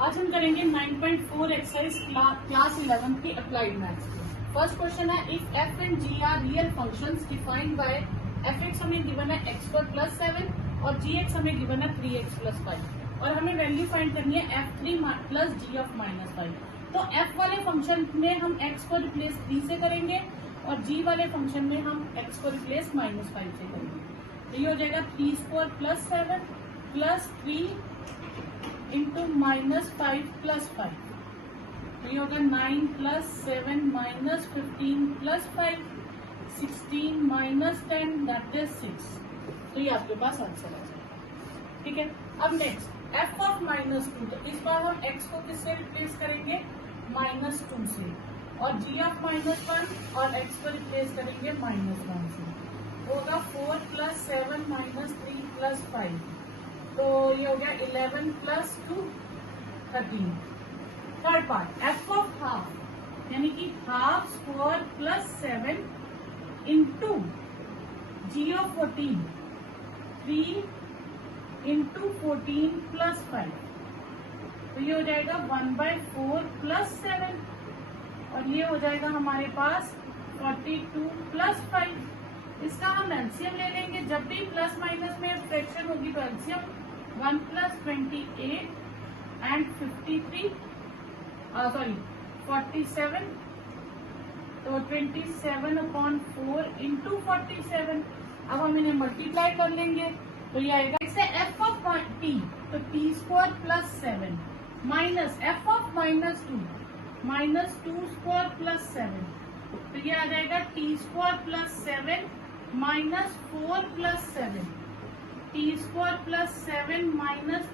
आज हम करेंगे 9.4 एक्सरसाइज क्लास 11 की अप्लाइड मैथ्स की। फर्स्ट क्वेश्चन है, if f and g are real functions defined by f x हमें गिवन है एक्स पर प्लस 7 और जी एक्स हमें गिवन है 3x प्लस 5 और हमें वैल्यू फाइंड करनी है f3 plus g of minus 5। तो f वाले फंक्शन में हम x को रिप्लेस 3 से करेंगे और g वाले फंक्शन में हम x को रिप्लेस -5 से करेंगे। तो ये हो जाएगा 3² प्लस 7 प्लस 3 इंटू -5 प्लस 5। तो ये होगा 9 plus 7 minus 15 plus 5 16 minus 10 that is 6। तो ये आपके पास आंसर आ जाएगा। ठीक है, अब नेक्स्ट f ऑफ -2। तो इस बार हम x को किससे रिप्लेस करेंगे? -2 से, और g ऑफ -1 और x को रिप्लेस करेंगे -1 से। होगा 4 प्लस 7 माइनस 3 प्लस 5। तो ये हो गया 11 plus 2 13। Third part f of half, यानी कि half square plus 7 into g of 14 3 into 14 plus 5। तो ये हो जाएगा 1/4 प्लस 7 और ये हो जाएगा हमारे पास 42 प्लस 5। इसका हम एलसीएम ले लेंगे। जब भी प्लस माइनस में फ्रैक्शन होगी तो एलसीएम 1 प्लस 28 एंड 47। तो 27/4 इंटू 47। अब हम इन्हें मल्टीप्लाई कर लेंगे तो ये आएगा इससे f ऑफ t, तो t² plus 7 minus f of -2 -2² plus 7। तो ये आ जाएगा t² plus 7 minus 4 plus 7 t² plus 7 minus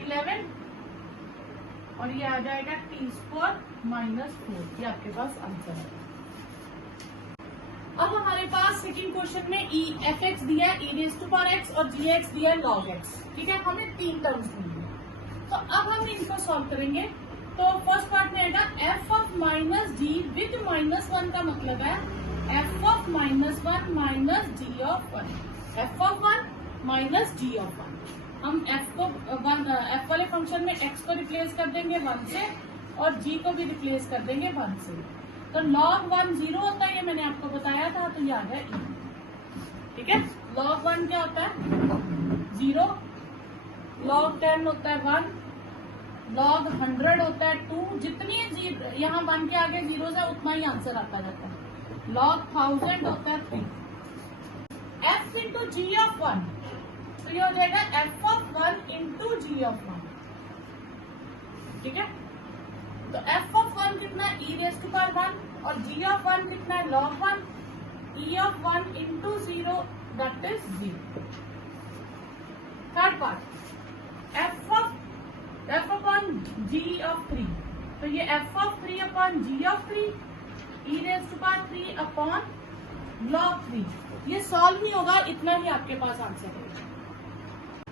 11 और ये आ जाएगा t² माइनस 4। ये आपके पास आंसर है। अब हमारे पास सेकंड क्वेश्चन में एफ एक्स दिया है e⁻x और जी एक्स दिया है log x। ठीक है, हमें 3 टर्म्स दी है। तो अब हम इनको सॉल्व करेंगे। तो फर्स्ट पार्ट में आएगा f of minus g with -1 का मतलब है f of -1 minus g of 1। f of 1 minus g of 1। हम f वाले फंक्शन में x को रिप्लेस कर देंगे 1 से और g को भी रिप्लेस कर देंगे 1 से। तो log 1 0 होता है, ये मैंने आपको बताया था। तो ये आ गया e। ठीक है, log 1 क्या होता है? 0। log 10 होता है 1। log 100 होता है 2। जितनी यहाँ 1 के आगे 0 है उतना ही आंसर आता जाता है। log 1000 होता है 3। f इंटू जी ऑफ 1, तो ये हो जाएगा f of 1 into g of 1। ठीक है, तो f ऑफ 1 कितना है? e⁻1 और g ऑफ 1 कितना है? log 1। e of 1 into 0 that is 0। Third part f upon g of 3। तो ये f of 3 upon g of 3 e⁻3 upon log 3। ये सॉल्व ही होगा, इतना ही आपके पास आंसर है।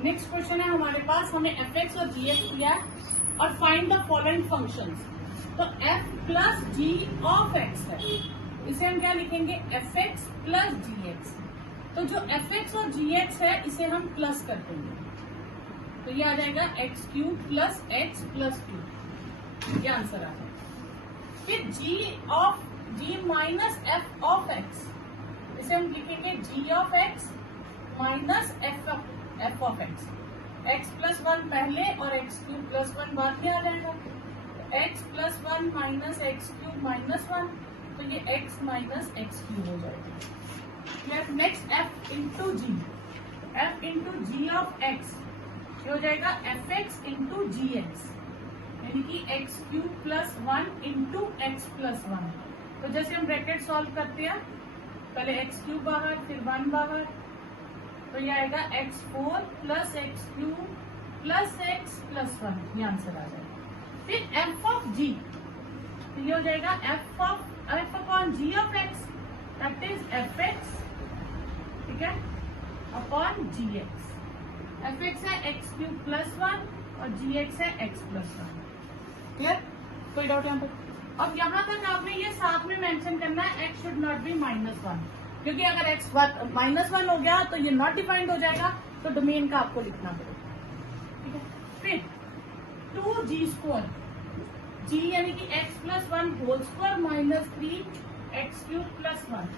नेक्स्ट क्वेश्चन है हमारे पास, हमें एफ एक्स और जी एक्स दिया है और फाइंड द फॉलोइंग फंक्शंस। तो f plus g of x है, इसे हम क्या लिखेंगे? F x plus g x. तो जो एफ एक्स और जी एक्स है इसे हम प्लस कर देंगे, तो ये आ जाएगा x³ प्लस x प्लस 2। ये आंसर आ जाएगा। फिर g minus f of x, इसे हम लिखेंगे g of x minus f of x। x plus 1 पहले और x³ प्लस 1 बाद में आ जाएगा। x plus 1 minus x³ minus 1, तो ये x माइनस x³ हो जाएगा। Next f into g, f into g of x, ये हो जाएगा f x into g x, यानी कि x³ plus 1 into x plus 1। तो जैसे हम ब्रैकेट सॉल्व करते हैं, पहले x³ बाहर फिर 1 बाहर, तो ये आएगा x4 plus x³ plus x plus 1। ये आंसर आ जाएगा। फिर f ऑफ g, तो ये हो जाएगा f upon g of x that is F x. ठीक है, अपॉन जी एक्स। एफ एक्स है x³ प्लस 1 और जी एक्स है x प्लस 1। क्लियर? कोई डाउट यहाँ पर? अब यहाँ तक आपने ये साथ में मेंशन करना है x शुड नॉट बी -1, क्योंकि अगर x -1 हो गया तो ये नॉट डिफाइंड हो जाएगा, तो डोमेन का आपको लिखना पड़ेगा। ठीक है, फिर 2 जी स्क्वायर, जी यानी कि x plus 1 whole square minus 3 x cube plus 1,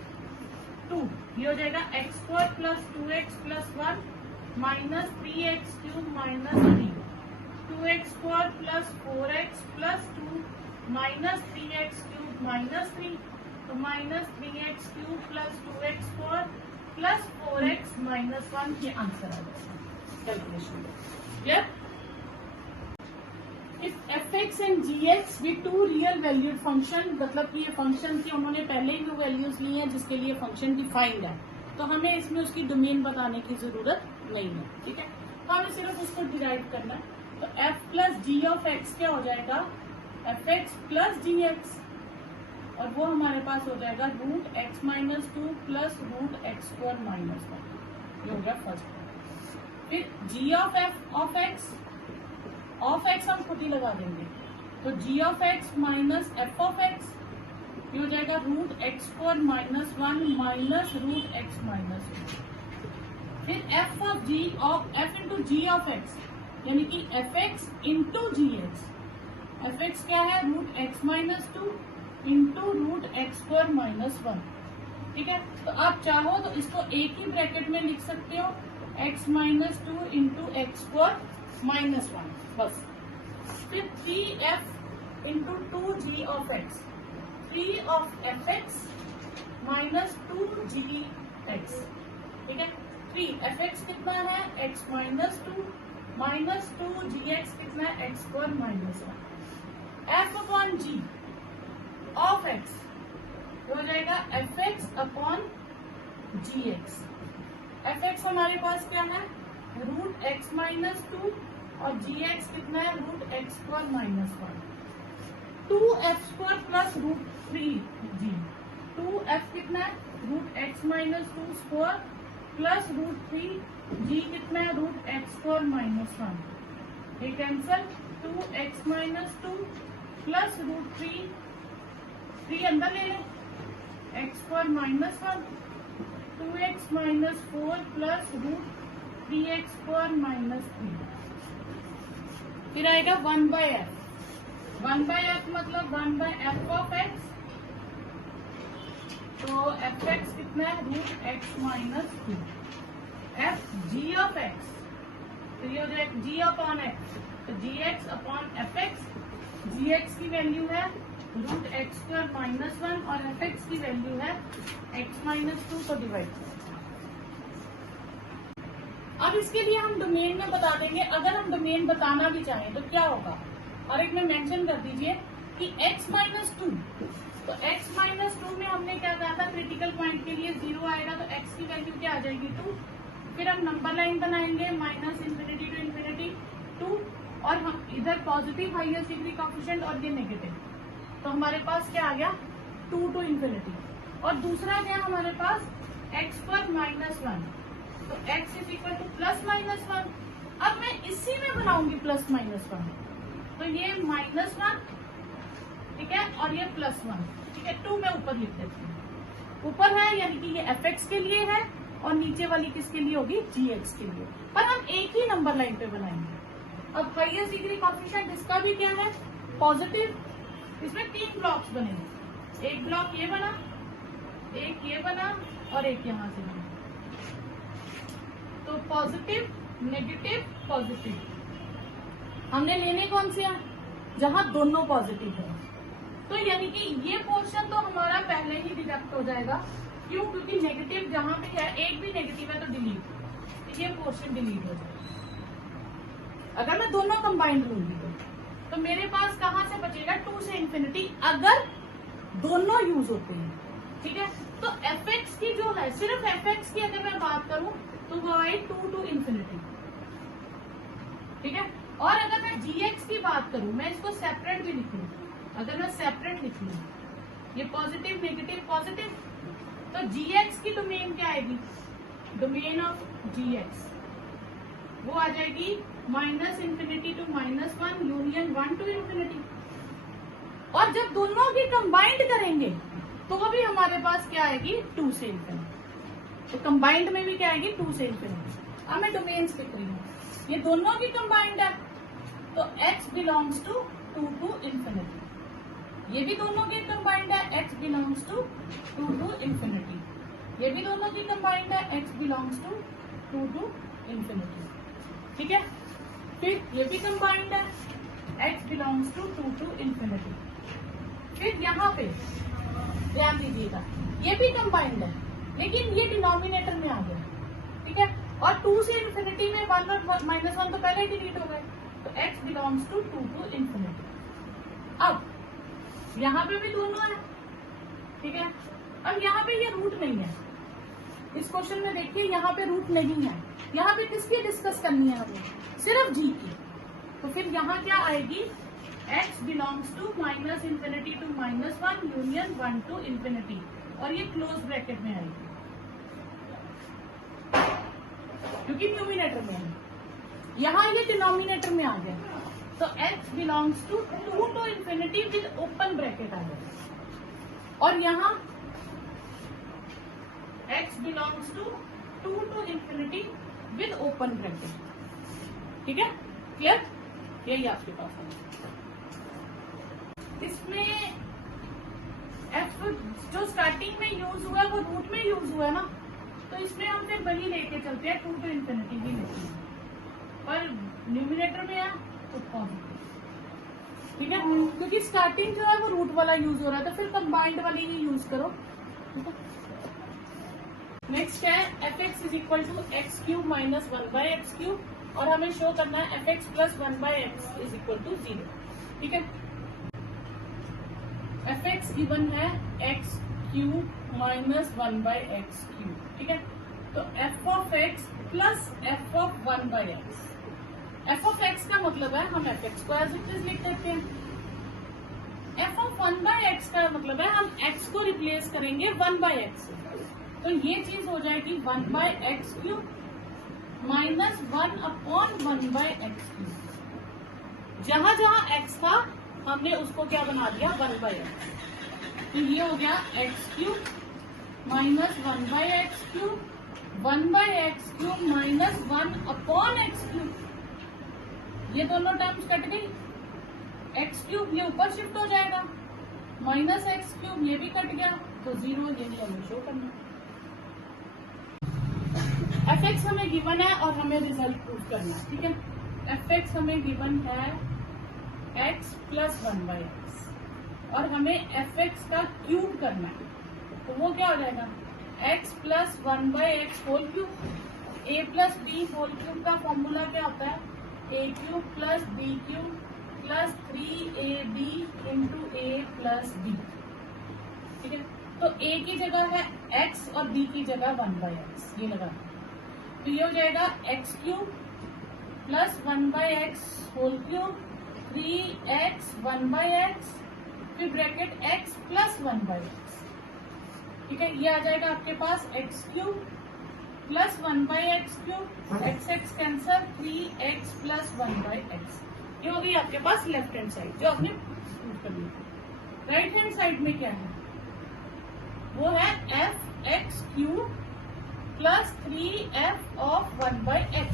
2 ये हो जाएगा x square plus 2x plus 1 minus 3x cube minus 3, 2x square plus 4x plus 2 minus 3x cube minus 3, तो minus 3x cube plus 2x square plus 4x minus 1, ये answer आ जाएगा calculation. Clear? If fx and gx भी two real valued function, मतलब कि ये function की उन्होंने पहले ही वो वैल्यूज ली हैं जिसके लिए फंक्शन डिफाइंड है, तो हमें इसमें उसकी डोमेन बताने की जरूरत नहीं है। ठीक है, तो हमें सिर्फ उसको डिराइव करना है। तो f plus g of x क्या हो जाएगा, fx प्लस gx, और वो हमारे पास हो जाएगा root x minus 2 plus root x square minus 1, ये हो गया फर्स्ट। फिर g of f of x हम खुद ही लगा देंगे, तो g of x minus f of x, ये हो जाएगा root x square minus 1 minus root x minus 2। फिर f of g of f into g of x, यानी कि fx into g x, fx क्या है root x minus 2 into root x square minus 1। ठीक है, तो आप चाहो तो इसको एक ही ब्रैकेट में लिख सकते हो, x minus 2 into x square minus 1 बस। फिर 3f into 2g of x, 3 of fx minus 2gx। ठीक है, 3fx कितना है x माइनस 2 माइनस 2gx कितना है x square minus 1। f upon g of x हो जाएगा fx अपॉन gx। fx हमारे पास क्या है रूट x माइनस 2 और gx कितना है root x square minus 1। 2f square plus root 3g, 2f कितना है root x minus 2 square plus root 3g कितना है रूट एक्स स्क्वायर माइनस 1, ये cancel, 2x minus 2 plus root 3 अंदर ले लें, x square minus 1, 2x minus 4 plus root 3x square minus 3। फिर आएगा 1/f, 1/f मतलब 1/f ऑफ x, तो fx कितना है root x minus 2। f g of x, तो ये हो जाएगा g अपॉन x, तो gx अपॉन fx, gx की वैल्यू है रूट एक्स स्क्वायर माइनस 1 और fx की वैल्यू है x माइनस 2 को डिवाइड। अब इसके लिए हम डोमेन में बता देंगे, अगर हम डोमेन बताना भी चाहें तो क्या होगा, और एक में मेंशन कर दीजिए कि x माइनस 2, तो x माइनस 2 में हमने क्या कहा था क्रिटिकल पॉइंट के लिए 0 आएगा, तो x की वैल्यू क्या आ जाएगी 2। फिर हम नंबर लाइन बनाएंगे माइनस इंफिनिटी टू इंफिनिटी 2, और हम इधर पॉजिटिव हाईएस्ट डिग्री कोएफिशिएंट और ये नेगेटिव, तो हमारे पास क्या आ गया 2 टू इंफिनिटी। और दूसरा क्या हमारे पास x पर माइनस 1, तो x is equal two plus minus 1। अब मैं इसी में बनाऊंगी प्लस माइनस 1, तो ये माइनस 1, ठीक है, और ये प्लस 1, ठीक है, 2 मैं ऊपर लिख देती हूँ, ऊपर है यानी कि ये fx के लिए है और नीचे वाली किसके लिए होगी gx के लिए, पर हम एक ही नंबर लाइन पे बनाएंगे। अब हाईएस्ट डिग्री कोएफिशिएंट इसका भी क्या है पॉजिटिव, इसमें 3 ब्लॉक्स बनेंगे, एक ब्लॉक ये बना, एक ये बना और एक यहाँ से बना, तो पॉजिटिव नेगेटिव पॉजिटिव हमने लेने कौन से हैं जहां दोनों पॉजिटिव है, तो यानी कि ये पोर्शन तो हमारा पहले ही डिडक्ट हो जाएगा, क्यों, क्योंकि नेगेटिव जहां भी है एक भी नेगेटिव है तो डिलीट, तो ये पोर्शन डिलीट हो जाएगा। अगर मैं दोनों कंबाइंड लूंगी तो मेरे पास कहां से बचेगा 2 से इंफिनिटी, अगर दोनों यूज होते हैं। ठीक है, तो fx की जो है सिर्फ fx की अगर मैं बात करूं तो वो आई 2 टू इंफिनिटी। ठीक है, और अगर मैं gx की बात करूं, मैं इसको सेपरेट भी लिख लूं, अगर मैं सेपरेट लिख लूं ये पॉजिटिव नेगेटिव पॉजिटिव, तो gx की डोमेन क्या आएगी, डोमेन ऑफ gx वो आ जाएगी minus infinity to minus 1 union 1 to infinity. और जब दोनों भी कंबाइंड करेंगे तो वो भी हमारे पास क्या आएगी 2 से इंफिनिटी, तो कंबाइंड में भी क्या आएगी 2 से इंफिनिटी। अब मैं डोमेन्स लिख रही हूँ, ये दोनों भी कंबाइंड है, तो x belongs to 2 to infinity। ये भी दोनों की कंबाइंड है, x belongs to 2 to infinity। ये भी दोनों की कंबाइंड है, x belongs to 2 to infinity। ठीक है, फिर ये भी कंबाइंड है, x belongs to 2 to infinity। फिर यहाँ पे ध्यान दीजिएगा, ये भी कंबाइंड है, लेकिन ये डिनोमिनेटर में आ गया। ठीक है, और 2 से इन्फिनिटी में 1 और -1 तो पहले ही डिलीट हो गए, तो x belongs to 2 to infinity। अब यहाँ पे भी दोनों है। ठीक है, अब यहाँ पे ये रूट नहीं है, इस क्वेश्चन में देखिए यहाँ पे रूट नहीं है। यहाँ पे किसकी डिस्कस करनी है हमें, सिर्फ g की। तो फिर यहाँ क्या आएगी, x बिलोंग्स टू -infinity to -1 union 1 to infinity, और ये क्लोज ब्रैकेट में आएगी क्योंकि न्यूमिनेटर में है। यहाँ ये डिनोमिनेटर में आ गया, तो x belongs to 2 to infinity with open bracket आ गया, और यहाँ x belongs to 2 to infinity with open bracket. ठीक है, क्लियर, यही आपके पास है। इसमें f जो स्टार्टिंग में यूज हुआ वो रूट में यूज हुआ है ना, तो इसमें हम फिर वही लेके चलते हैं, 2 to infinity भी लेते हैं, पर न्यूमिनेटर में है तो पॉजिटिव। ठीक है, क्योंकि स्टार्टिंग जो है वो रूट वाला यूज हो रहा है, तो फिर कंबाइंड वाली ही यूज करो। नेक्स्ट है fx is equal to x cube minus 1/x3, और हमें शो करना है fx plus 1/x is equal to 0। ठीक है, fx गिवन है x क्यूब माइनस 1/x3। ठीक है, तो f of x plus f of 1/x। f of x का मतलब है हम fx को एज इट इज लिख देते हैं, f ऑफ 1/x का मतलब है हम x को रिप्लेस करेंगे 1/x से, तो ये चीज हो जाएगी 1/x3 माइनस 1/1/x3। जहां जहां x था हमने उसको क्या बना दिया 1/x, तो ये हो गया x3 minus 1/x3 1/x3 minus 1/x3। ये दोनों टर्म्स कट गई, x3 ये ऊपर शिफ्ट हो जाएगा, माइनस x3 ये भी कट गया, तो 0 ये हमें शो करना। fx हमें गिवन है और हमें रिजल्ट प्रूव करना है। ठीक है, fx हमें गिवन है x प्लस 1/x, और हमें fx का क्यूब करना है, तो वो क्या हो जाएगा x plus 1/x whole cube. a plus b whole cube का फॉर्मूला क्या होता है, a cube plus b cube plus 3ab into a plus b. ठीक है, तो a की जगह है x और b की जगह 1/x, ये लगा, तो ये हो जाएगा x cube plus 1/x whole cube 3x 1/x, फिर ब्रैकेट x प्लस 1/x। ठीक है, ये आ जाएगा आपके पास x cube plus 1/x cube, x cancer 3x plus 1/x। ये हो गई आपके पास लेफ्ट हैंड साइड जो आपने प्रूव कर ली। राइट हैंड साइड में क्या है, वो है f(x) cube plus 3f of 1/x।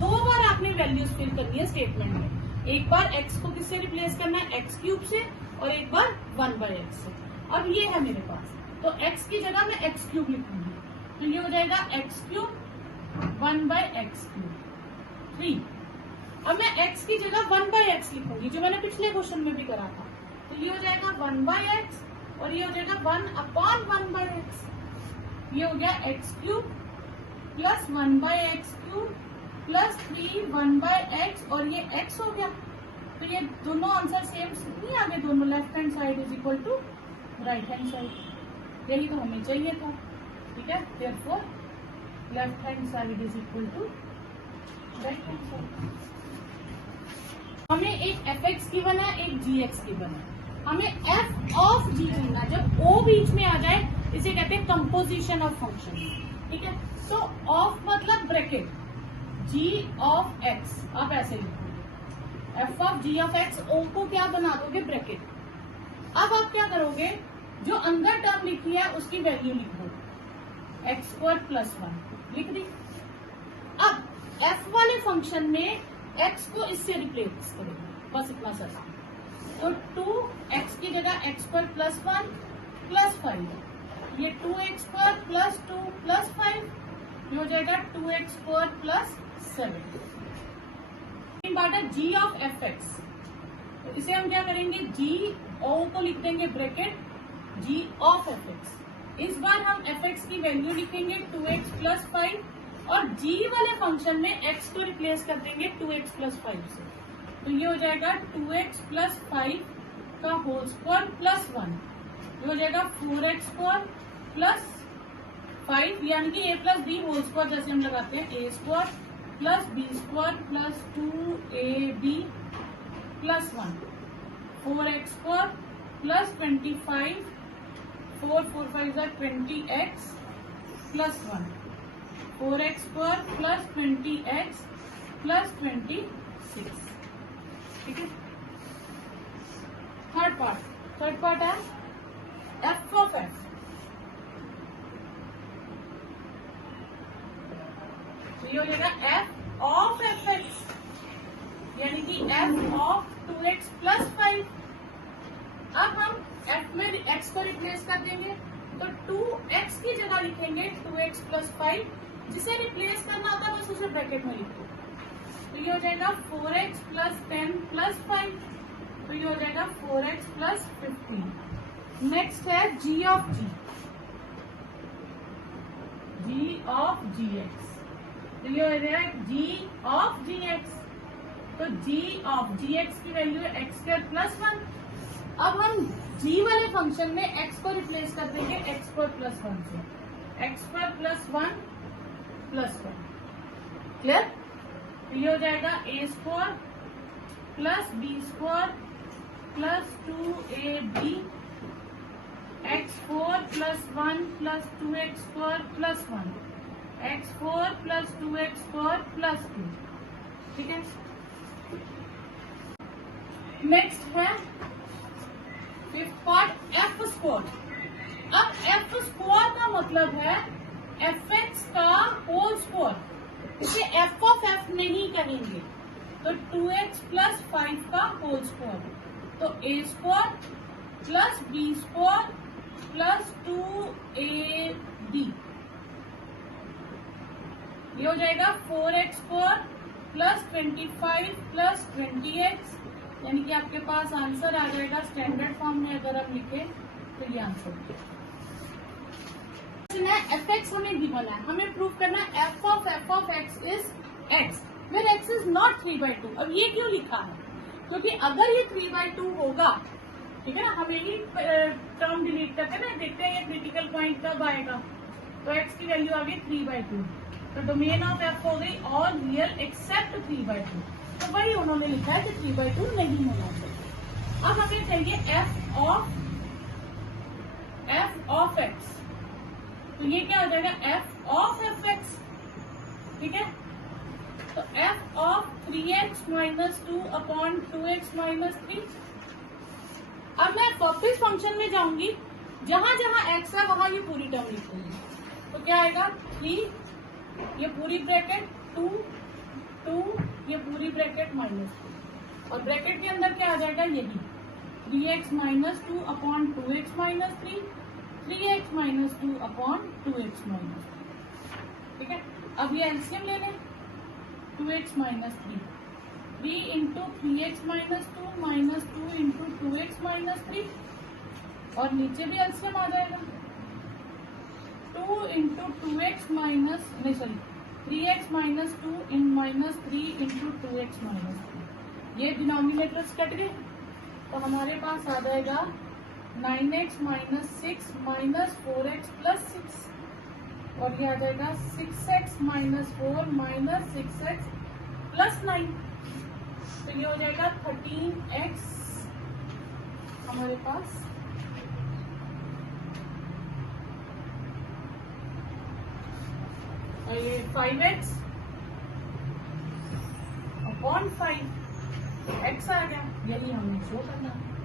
2 बार आपने वैल्यूज फिल करनी है स्टेटमेंट में, एक बार x को किससे रिप्लेस करना है x क्यूब से, और एक बार 1/x से। अब ये है मेरे पास, तो x की जगह मैं x क्यूब लिखूंगी, तो ये हो जाएगा x क्यूब 1/x3 3। अब मैं x की जगह 1/x लिखूंगी, जो मैंने पिछले क्वेश्चन में भी करा था, तो ये हो जाएगा 1/x और ये हो जाएगा 1/1/x। ये हो गया x cube plus 1/x3 plus 3 1/x, और ये x हो गया, तो ये दोनों आंसर सेम नहीं आ गए, दोनों left hand side is equal to right hand side. यही तो हमें चाहिए था। ठीक है, therefore left hand side is equal to right hand side. हमें एक fx गिवन है, एक gx गिवन है, हमें f ऑफ g ढूंढना। जब o बीच में आ जाए इसे कहते हैं कंपोजिशन ऑफ फंक्शन। ठीक है, तो ऑफ मतलब ब्रैकेट, g ऑफ x, आप ऐसे लिखोगे f of g of x, o को क्या बना दोगे ब्रैकेट। अब आप क्या करोगे, जो अंदर टर्म लिखी है उसकी वैल्यू लिख दो, x² + 1 लिख दी। अब f वाले फंक्शन में x को इससे रिप्लेस करेंगे, बस इतना सा। तो 2x की जगह x स्क्वायर प्लस 1 प्लस 5, ये 2x स्क्वायर प्लस 2 प्लस 5, ये हो जाएगा 2x स्क्वायर प्लस 7। बात है g ऑफ एफ एक्स, तो इसे हम क्या करेंगे, g o को लिख देंगे bracket g of F x. इस बार हम एफ एक्स की वैल्यू लिखेंगे 2x प्लस 5 और g वाले फंक्शन में x को रिप्लेस कर देंगे 2x प्लस 5 से। तो ये हो जाएगा 2x प्लस 5 का होल स्क्वायर प्लस 1, ये हो जाएगा 4x स्क्वायर प्लस 5, यानी कि a plus b whole square जैसे हम लगाते हैं, a square plus b square plus 2ab plus 1, 4x square plus 25, 4 4 5 20x plus 1, 4x square plus 20x plus 26। ठीक है। थर्ड पार्ट है f ऑफ f। तो ये हो जाएगा f ऑफ एफ एक्स, यानी कि f ऑफ 2x प्लस 5। अब हम f में x को रिप्लेस कर देंगे, तो 2x की जगह लिखेंगे 2x प्लस 5, जिसे रिप्लेस करना होता है बस उसे ब्रैकेट में लिखो। तो ये हो जाएगा 4x प्लस 10 प्लस 5, तो ये हो जाएगा 4x प्लस 15। नेक्स्ट है g ऑफ gx, तो ये हो जाएगा g ऑफ gx। तो g ऑफ gx की वैल्यू है x स्क्वायर प्लस 1। अब हम g वाले फंक्शन में x को रिप्लेस कर देंगे x स्क्वायर प्लस 1 से, x स्क्वायर प्लस 1 प्लस 1। क्लियर। तो ये हो जाएगा a square plus b square plus 2ab x4 plus 1 plus 2x square plus 1, x4 plus 2x square plus 2। ठीक है। नेक्स्ट है फिफ्थ पार्ट एफ स्क्वायर। अब एफ स्क्वायर का मतलब है एफ एक्स का होल स्क्वायर, इसे एफ ऑफ एफ नहीं कहेंगे। तो 2x प्लस 5 का होल स्क्वायर, तो a square plus b square plus 2ab, ये हो जाएगा 4x square plus 25 plus 20x, यानी कि आपके पास आंसर आ जाएगा स्टैंडर्ड फॉर्म में अगर हम लिखे तो ये आंसर एफ एक्स हमें गिवन है, हमें प्रूव करना है f of x is x where x is not 3/2। अब ये क्यों लिखा है, क्योंकि अगर ये 3/2 होगा, ठीक है ना, हम यही टर्म डिलीट करते हैं ना, देखते हैं ये क्रिटिकल पॉइंट कब आएगा। तो एक्स की वैल्यू आ गई 3/2, तो डोमेन ऑफ एफ हो गई ऑल रियल एक्सेप्ट 3/2। तो वही उन्होंने लिखा है कि 3/2 नहीं होना चाहिए। अब हमें चाहिए एफ ऑफ एक्स, तो ये क्या हो जाएगा एफ ऑफ एफ एक्स। ठीक है। तो F of 3x minus 2 upon 2x minus 3। अब मैं वापिस फंक्शन में जाऊंगी, जहां जहां x है वहां ये पूरी टर्म लिखूंगी। तो क्या आएगा 3, ये पूरी ब्रैकेट 2, ये पूरी ब्रैकेट -2, और ब्रैकेट के अंदर क्या आ जाएगा यही 3x minus 2 upon 2x minus 3, 3x minus 2 upon 2x minus 3। ठीक है। अब ये एलसीएम ले लें, 2x minus 3 into 3x minus 2 minus 2 into 2x minus 3, और नीचे भी एलसीएम आ जाएगा 2 into 2x minus 3x minus 2 इन माइनस 3 इंटू 2x माइनस 3। ये डिनोमिनेटर्स कट गए, तो हमारे पास आ जाएगा 9x minus 6 minus 4x plus 6, और ये आ जाएगा 6x minus 4 minus 6x plus 9। तो ये हो जाएगा 13x हमारे पास, और ये 5x अपॉन 5 x आ गया। यही हमने शो करना है।